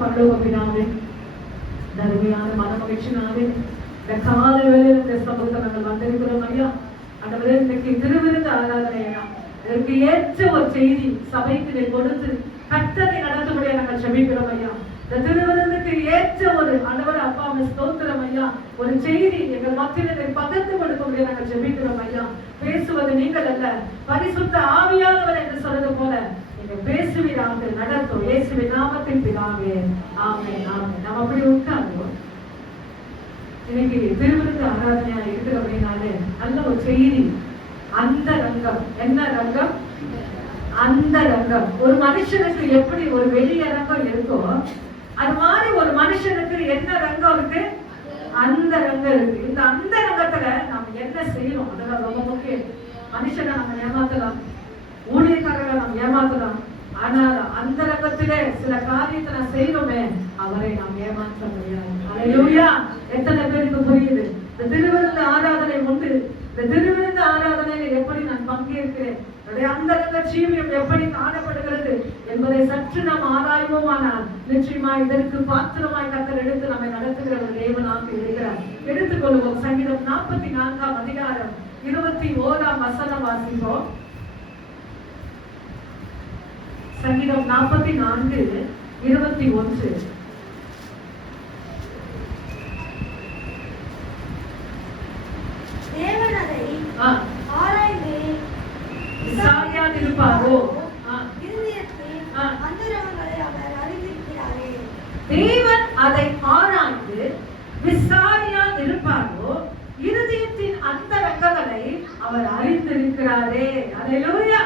பரலோக பிதாவே, அருமையான மனமகிழ்ச்சினாவே இந்த காலை வேளையில் இந்த சமூகத்தை நாங்கள் வந்திருக்கிறோம் ஐயா. ஆண்டவரே, இன்றைக்கு திருவிருந்து ஆராதனை ஐயா, இதற்கு ஏற்ற ஒரு செய்தி சபைக்கு கொடுத்து கர்த்தரை நடத்தும்படியா நாங்கள் ஜெபிக்கிறோம் ஐயா. இந்த திருவிருந்துக்கு ஏற்ற ஒரு ஆண்டவர் அப்பா ஸ்தோத்திரம் ஐயா, ஒரு செய்தி எங்கள் மத்தியில் பகிர்ந்து கொடுக்கும்படியா நாங்கள் ஜெபிக்கிறோம் ஐயா. பேசுவது நீங்கள் அல்ல, பரிசுத்த ஆவியானவர் என்று சொல்றது போல பேசுவீராக, நடத்தும் இயேசுவின் நாமத்தின் பிதாவே, ஆமென் ஆமென். நாம் அப்படி உட்கார்ந்தோம். இன்னைக்கு திருவிருந்து ஆராதனையா இருக்கிற அப்படின்னாலே நல்ல ஒரு செய்தி. அந்த ரங்கம் என்ன ரங்கம்? அந்த ரங்கம். ஒரு மனுஷனுக்கு எப்படி ஒரு வெளியரங்கம் இருக்கோ அது மாதிரி ஒரு மனுஷனுக்கு என்ன ரங்கம் இருக்கு? அந்த ரங்கம் இருக்கு. இந்த அந்த ரங்கத்துல நம்ம என்ன செய்யணும் அதெல்லாம் ரொம்ப முக்கியம். மனுஷனை நம்ம ஏமாத்தலாம், ஊழியக்காரர்களை நம்ம ஏமாத்தலாம், ஆனால் அந்த ரகத்திலே சில காரியத்தை நான் செய்யணுமே அவரை நாம் ஏமாற்ற முடியாது. அல்லேலூயா! எத்தனை பேருக்கு புரியுது? இந்த திருவிருந்து ஆராதனை உண்டு. இந்த திருவிருந்து ஆராதனையில எப்படி நான் பங்கேற்கிறேன், அந்த ரக ஜீவியம் எப்படி காணப்படுகிறது என்பதை சற்று நாம் ஆராய்வோமானால் நிச்சயமா இதற்கு பாத்திரமாய் கர்த்தர் எடுத்து நம்மை நடத்துகிற ஒரு தேவனாக இருக்கிறார். எடுத்துக்கொள்வோம். சங்கீதம் 44 அதிகாரம் 21 வசனம் வாசிப்போம். சங்கீதம் 44:21. தேவன் அதை ஆராய்ந்து விசாரியாதிருப்பாரோ? இருதயத்தின் அந்தரங்கங்களை அவர் அறிந்திருக்கிறாரே. தேவன் அதை ஆராய்ந்து விசாரியாதிருப்பாரோ? இருதயத்தின் அந்தரங்கங்களை அவர் அறிந்திருக்கிறாரே. அல்லேலூயா!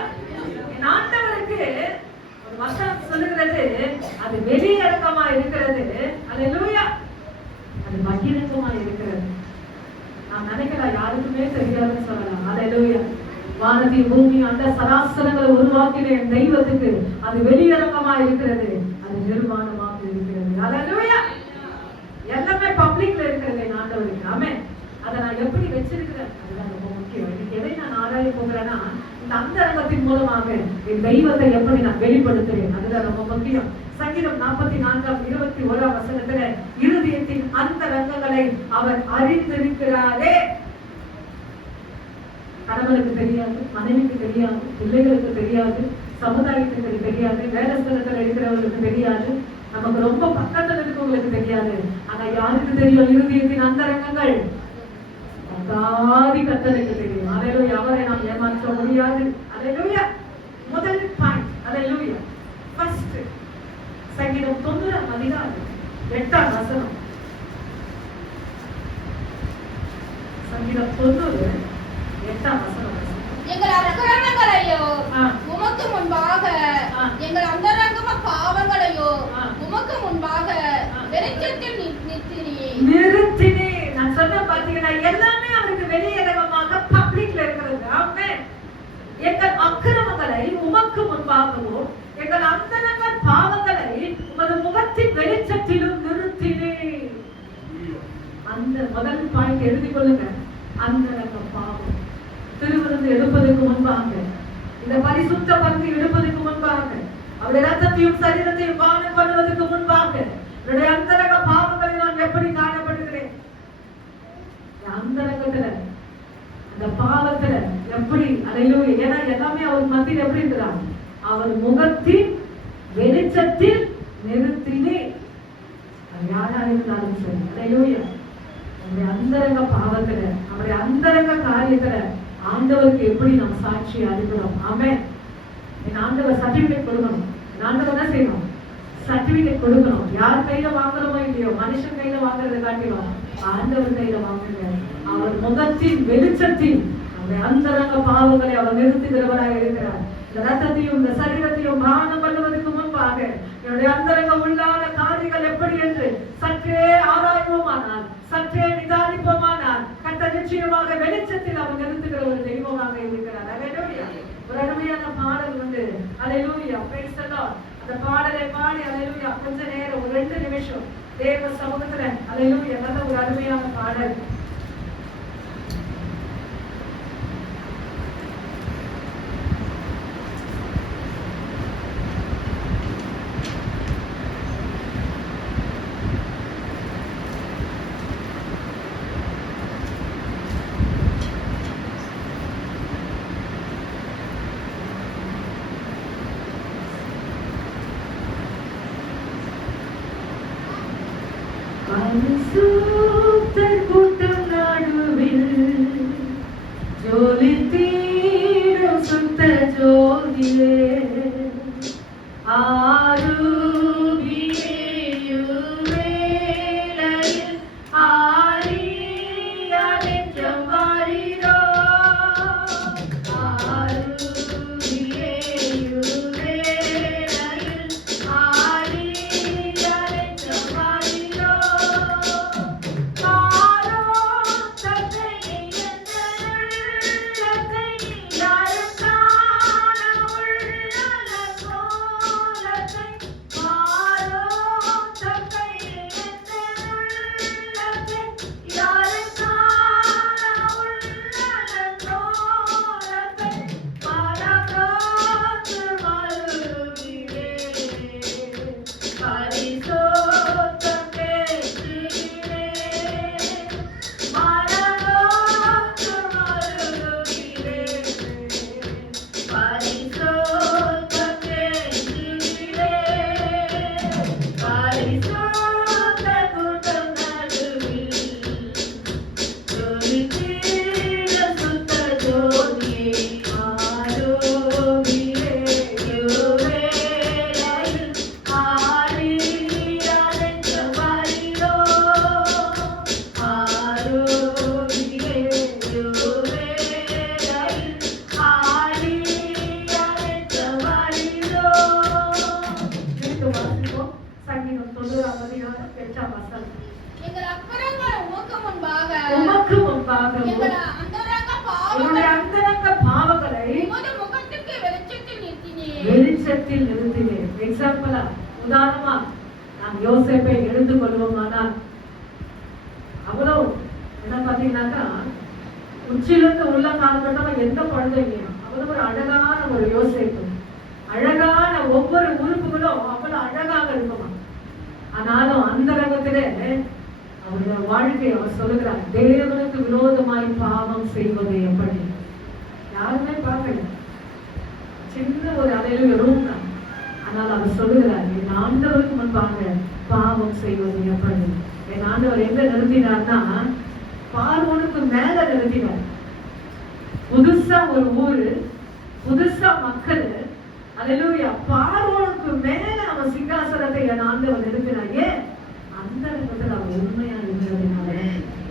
ஆண்டவருக்கு ஒரு வசனம் சொல்லுகிறது, அது வெளியரங்கமா இருக்கிறது. அல்லேலூயா! அது பகிரங்கமா இருக்கிறது. நாம் நினைக்கலாம் யாருக்குமே தெரியாதுன்னு சொல்லலாம். அல்லேலூயா! வானதி பூமி அந்த சராசரங்களை உருவாக்கின என் தெய்வத்துக்கு அது வெளியரங்கமா இருக்கிறது, அது நிர்வாணமாக இருக்கிறது. அல்லேலூயா! எல்லாமே பப்ளிக்ல இருக்கிறது என் ஆண்டவருக்கு. ஆமென். அதை நான் எப்படி வச்சிருக்கிறேன் அதுதான் ரொம்ப முக்கியம். இன்னைக்கு எதை நான் ஆராய போகிறேன்னா, இந்த அந்தரங்கத்தின் மூலமாக என் தெய்வத்தை எப்படி நான் வெளிப்படுத்துறேன் அதுதான் ரொம்ப முக்கியம். சங்கீதம் 44:21 வசனத்துல இருதயத்தின் அந்தரங்கங்களை அவர் அறிந்திருக்கிறாரே. கணவனுக்கு தெரியாது, மனைவிக்கு தெரியாது, பிள்ளைகளுக்கு தெரியாது, சமுதாயத்துக்கு தெரியாது, வேலை ஸ்தலத்தில் இருக்கிறவர்களுக்கு தெரியாது, நமக்கு ரொம்ப பக்கத்தில் இருக்கவங்களுக்கு தெரியாது. ஆனா யாருக்கு தெரியும்? இருதயத்தின் அந்தரங்கங்கள் கர்த்தருக்கு தெரியும். அல்லேலூயா! அவரை நாம் ஏமாற்ற முடியாது. அல்லேலூயா! முதல் பாயிண்ட். அல்லேலூயா! ஃபர்ஸ்ட் சங்கீதம் 90 அதிகாரம் 8 வசனம். சங்கீதம் 90 8 வசனம். எங்கள் அக்கிரமங்களையோ உமக்கு முன்பாக, எங்கள் அந்தரங்க பாவங்களையோ உமக்கு முன்பாக வெளிச்சத்தில் நிறுத்தினீ. நான் சொன்ன பாத்தீங்கன்னா எல்லாமே அவருக்கு வெளியரங்கமாக பப்ளிக்ல இருக்கிறது. ஆமென். எங்கள் அக்கிரமங்களை உமக்கு முன்பாகவோ, எங்கள் அந்தரங்க பாவங்களை உமது முகத்தின் வெளிச்சத்திலும் நிறுத்தினீ. அந்த முதல் பாயிண்ட் எழுதி கொள்ளுங்க. அந்தரங்க பாவம். திருவிருந்து எடுப்பதற்கு முன்பாக, இந்த பரிசுத்த பந்தி எடுப்பதற்கு முன்பாக, அவருடைய ரத்தத்தையும் சரீரத்தையும் பானம் பண்ணுவதற்கு முன்பாக என்னுடைய அந்தரங்க பாவங்களை நான் எப்படி காணப்படுகிறேன், அந்தரங்கத்துல அந்த பாவத்துல எப்படி? அல்லேலூயா! ஏன்னா எல்லாமே அவர் மத்தியில் எப்படி இருக்கிறார்? அவர் முகத்தின் வெளிச்சத்தில் நிறுத்தினே. யாரா இருந்தாலும் சரி. அல்லேலூயா! நம்முடைய அந்தரங்க பாவத்துல, நம்முடைய அந்தரங்க காரியத்துல ஆண்டவருக்கு எப்படி நம்ம சாட்சி அளிக்கிறோம். ஆமென். என் ஆண்டவர் சர்டிபிகேட் கொடுக்கணும். என் ஆண்டவர் தான் செய்யணும், சர்டிபிகேட் கொடுக்கணும். யார் கையில வாங்குறோமோ இல்லையோ, மனுஷன் கையில வாங்குறதை காட்டிலும் ஆண்டவர் கையில வாங்குங்க. அவர் முகத்தின் வெளிச்சத்தில் நம்முடைய அந்தரங்க பாவங்களை அவர் நிறுத்துகிறவராக இருக்கிறார். இந்த ரத்தத்தையும் இந்த சரீரத்தையும் பானம் பண்ணுவதற்கு முன்பாக என்னுடைய அந்தரங்க உள்ளான காரியங்கள் எப்படி என்று சற்றே ஆராய்வோமானால், சற்றே நிதானிப்போமானால் கர்த்தர் நிச்சயமாக வெளிச்சத்தில் அவர் நிறுத்துகிற ஒரு தெய்வமாக இருக்கிறார். அல்லேலூயா! ஒரு அருமையான பாடல் வந்து அல்லேலூயா, பிரைஸ் தி லார்ட். அந்த பாடலை பாடி அல்லேலூயா கொஞ்ச நேரம் ஒரு 2 நிமிஷம் தேவ சமூகத்துல அல்லேலூயா நல்ல ஒரு அருமையான பாடல். பரிசுத்தர் கூட்டம் நடுவில் ஜோதி தீரும் சுத்த ஜோதியே ஆருவியேயுவேளையில் ஆரியாலெஞ்சம் வாரிரோ ஆருவியேயுவேளையில் ஆரியாலெஞ்சம் வாரிரோ பாரோ தத்தை எந்தருள்ளத்தை யாரும் காண உள்ளன கோலத்தை பாரோ தத்தை எந்தருள்ளத்தை யாரும் காண உள்ளன கோலத்தை பரகாத்து மருவிலே பரிசோத்தம் பேசிலே மரகாத்து மருவிலே பரிசோத்தம் பேசிலே பரிசோத்த கூட்டம் நடுவில் ஜோதி தீர சுத்த ஜோதியே ஆரோவிலே யுவேளையில் ஆரியாலெஞ்சம் வாரிரோ ஆரோவிலே யுவேளையில் ஆரியாலெஞ்சம் வாரிரோ. எடுத்து வாசிப்போம். சங்கீதம் 90ஆம் அதிகாரம் 8ஆம் வசனம். எங்கள் அக்கிரமங்கள் உமக்கு முன்பாக உமக்கு முன்பாகவும் எங்கள் அந்தரங்க என்னுடைய பாவங்களை அந்தரங்க பாவங்களை உமது முகத்துக்கு வெளிச்சத்தில் நிறுத்தினீர். வெளிச்சத்தில் நிறுத்தினேன். எக்ஸாம்பிளா, உதாரணமா நாம் யோசேப்பை எடுத்துக் கொள்வோமானால் அவ்வளவு என்ன பாத்தீங்கன்னாக்கா உச்சிலிருந்து உள்ள காலகட்டமா எந்த குழந்தைங்க அவ்வளவு ஒரு அழகான ஒரு யோசேப்பு, அழகான ஒவ்வொரு உறுப்புகளும் அவ்வளவு அழகாக இருக்குமா. ஆனாலும் அந்த ரகத்திலே அவருடைய வாழ்க்கை அவர் சொல்லுகிறார், தேவனுக்கு விரோதமாய் பாவம் செய்வது எப்படி. யாருமே பார்க்கல, சின்ன ஒரு அறையில ரூம் தான். ஆனால் அவர் சொல்லுகிறார், என் ஆண்டவருக்கு முன்பாக பாவம் செய்வது எப்படி. என் ஆண்டவர் எங்க நிறுத்தினார்னா பார்வோனுக்கு மேல நிறுத்தினார். புதுசா ஒரு ஊரு, புதுசா மக்கள், அல்லேலூயா, பார்வோனுக்கு மேல அவன் சிங்காசனத்தை என் ஆண்டவர் நிறுத்தினார். ஏன்? அந்த இடத்துல அவன் உண்மையா இருந்ததுனால.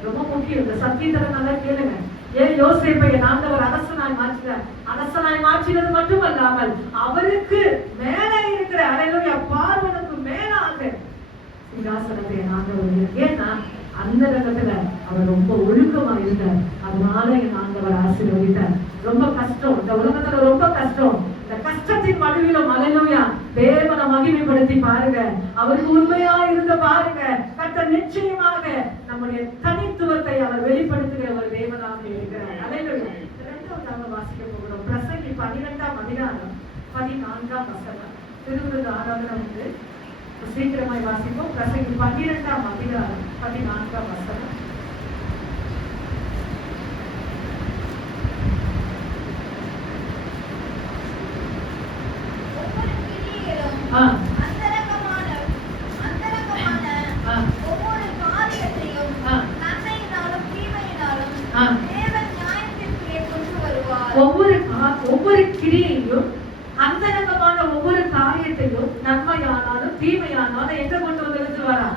ரொம்ப முக்கியம். இந்த சத்தியத்தை நல்லா கேளுங்க. ஏன் யோசேப்பை என் ஆண்டவர் அரசனாய் மாற்றினார்? அரசனாய் மாற்றினது மட்டுமல்லாமல் அவருக்கு மேல இருக்கிற, அல்லேலூயா, பார்வோனுக்கு மேலாக சிங்காசனத்தை என் ஆண்டவர். ஏன்னா அந்த இடத்துல அவர் ரொம்ப ஒழுக்கமா இருந்தார். அதனால என் ஆண்டவர் ஆசீர்வதித்தார். ரொம்ப கஷ்டம், இந்த உலகத்துல ரொம்ப கஷ்டம். இந்த கஷ்டத்தின் மடுவிலும், அல்லேலூயா, தேவனை மகிமைப்படுத்தி பாருங்க. அவருக்கு உண்மையா இருந்த பாருங்க. கர்த்தர் நிச்சயமாக நம்முடைய தனித்துவத்தை அவர் வெளிப்படுத்துகிற ஒரு தேவனாக இருக்கிறார். அல்லேலூயா. இரண்டாவது வாசிக்க போகிறோம். பிரசங்கி 12ஆம் அதிகாரம் 14ஆம் வசனம். திருவிருது ஆராதனை வந்து சீக்கிரமாய் வாசிப்போம். பிரசங்கி 12ஆம் அதிகாரம் 14ஆம் வசனம். ஒவ்வொரு கிரியையிலும் அந்தரங்கமான ஒவ்வொரு காரியத்தையும் நன்மையினாலும் தீமையினாலும் தேவன் நியாயத்திற்குள்ளே கொண்டு வருவார். ஒவ்வொரு கிரியையும் அந்தரங்கமான ஒவ்வொரு காரியத்தையும் நன்மையானாலும் தீமையானாலும் எங்க கொண்டு வந்து நிறுத்துவாரா?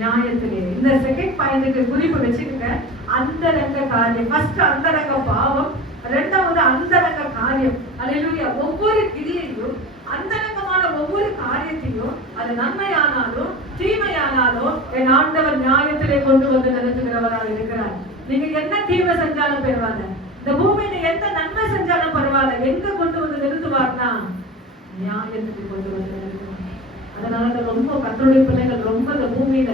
நியாயத்திலே. இந்த செகண்ட் பாயிண்ட்க்கு குறிப்பு வச்சுக்கோங்க. அந்தரங்க காரியம். ஃபர்ஸ்ட் அந்தரங்க பாவம், இரண்டாவது அந்தரங்க காரியம். அல்லேலூயா. ஒவ்வொரு கிரியையும் அந்தரங்கமான ஒவ்வொரு காரியத்தையும் அது நன்மையானாலும் தீமையானாலும் என் ஆண்டவர் நியாயத்திலே கொண்டு வந்து நிறுத்துகிறவராக இருக்கிறார். நீங்க என்ன தீமை செஞ்சாலும் பரவாயில்ல, இந்த பூமியில எந்த நன்மை செஞ்சாலும் பரவாயில்ல, எங்க கொண்டு வந்து நிறுத்துவார்னா நியாயத்துக்கு கொண்டு வந்து நிறுத்துவார். அதனால ரொம்ப கர்த்தருடைய பிள்ளைகள் ரொம்ப இந்த பூமியில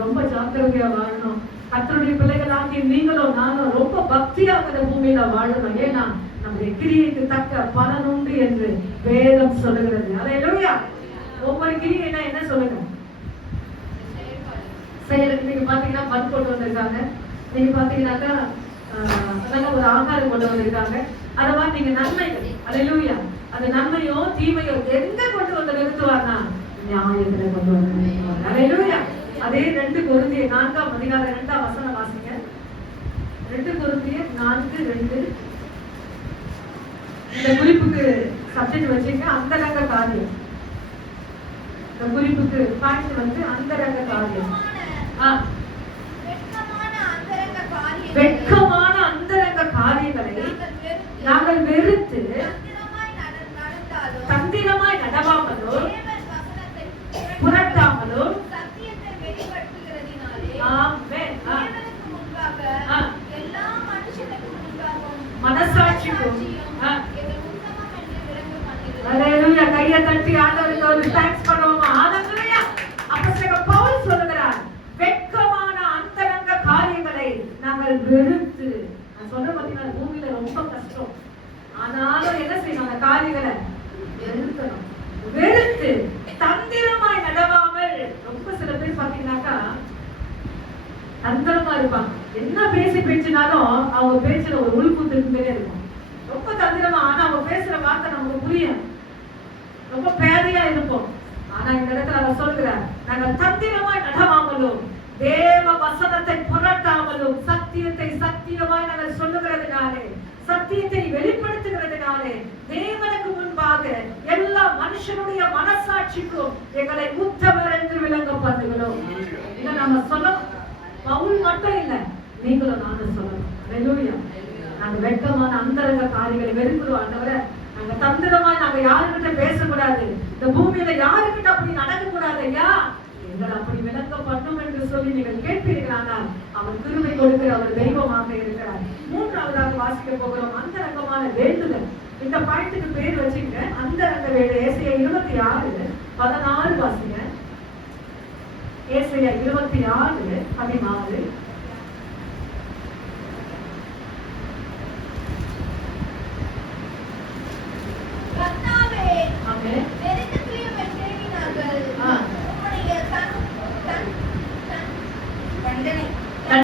ரொம்ப ஜாக்கிரதையா வாழணும். கர்த்தருடைய பிள்ளைகளாகி நீங்களும் நானும் ரொம்ப பக்தியாக இந்த பூமியில வாழணும். ஏன்னா நம்முடைய கிரியைக்கு தக்க பலன் உண்டு என்று வேதம் சொல்லுகிறது. அல்லேலூயா. ஒவ்வொரு கிரியைனா என்ன சொல்லுங்க? செயல். நீங்க பாத்தீங்கன்னா பன் கொண்டு வந்திருக்காங்க, நீங்க பாத்தீங்கன்னாக்கா நல்ல ஒரு ஆகாரம் கொண்டு வந்திருக்காங்க. அது மாதிரி நீங்க நன்மைகள், அல்லேலூயா, அந்த நன்மையோ தீமையோ எங்க கொண்டு வந்து நிறுத்துவார்னா நியாயத்துல கொண்டு வந்து நிறுத்துவார். அல்லேலூயா. அதே 2 கொரிந்தியர் 4ஆம் அதிகாரம் 2ஆம் வசனம் வாசிங்க. 2 கொரிந்தியர் 4:2. இந்த குறிப்புக்கு சப்ஜெக்ட் வச்சீங்க, அந்தரங்க காரியம். இந்த குறிப்புக்கு பாயிண்ட் வந்து அந்தரங்க காரியம். வெட்கமான அந்தரங்க காரியங்களை நாங்கள் வெறுத்து தந்திரமாய் நடவாமலோ புரட்டாமலோ மனசாட்சிக்கும் கையை தட்டி ஆண்டவருக்கு ஒரு தேங்க்ஸ் பண்ணுவோமா? ஹalleluya. அப்போஸ்தலர் பவுல் சொல்லுகிறார், வெட்கமான அந்தரங்க காரியங்களை நாங்கள் வெறுத்து. நான் சொல்ற பார்த்தீங்கன்னா பூமியில ரொம்ப கஷ்டம், ஆனாலும் என்ன செய்யணும்? அந்த காரியங்களை வெறுக்கணும். வெறுத்து தந்திரமாய் நடவாமல். ரொம்ப சில பேர் பார்த்தீங்கன்னாக்கா தந்திரமா இருப்பாங்க. என்ன பேசினாலும் அவங்க பேச்சுல ஒரு உள்கூத்து இருந்துட்டே இருக்கும். ரொம்ப தந்திரமா, ஆனா அவங்க பேசுற வார்த்தை நமக்கு புரியும். ரொம்ப பேதையா இருப்போம். ஆனா இந்த இடத்துல அவர் சொல்கிறார், நாங்கள் தந்திரமாய் நடவாமலும் தேவ வசனத்தை புரட்டாமலும் சத்தியத்தை சத்தியமாய் நாங்கள் சொல்லுகிறதுனாலே, சத்தியத்தை வெளிப்படுத்துகிறதுனாலே தேவனுக்கு முன்பாக எல்லா மனுஷனுடைய மனசாட்சிக்கும் எங்களை உத்தவர் என்று விளங்க பண்ணுகிறோம். இதை நம்ம சொல்லணும். பவுல் மட்டும் இல்ல, நீங்களும் நானும் சொல்லணும். ஹalleluya. நாங்க வெட்கமான அந்தரங்க காரியங்களை வெறுக்கிறோம் ஆண்டவரே. நாங்க தந்திரமா நாங்க யாருக்கிட்ட பேசக்கூடாது, இந்த பூமியில யாருக்கிட்ட அப்படி நடக்க கூடாது ஐயா, எங்களை அப்படி விளங்க பண்ணும் என்று சொல்லி நீங்கள் கேட்பீர்களானால் அவர் கிருபை கொடுக்கிற அவர் தெய்வமாக இருக்கிறார். 3ஆவதாக வாசிக்க போகிறோம், அந்தரங்கமான வேண்டுதல். இந்த பாயிண்ட்டுக்கு பேர் வச்சுங்க, அந்தரங்க வேடு. ஏசாயா 26:16 வாசிங்க. ஏசாயா 26:16. கர்த்தாவே, ஆமென்.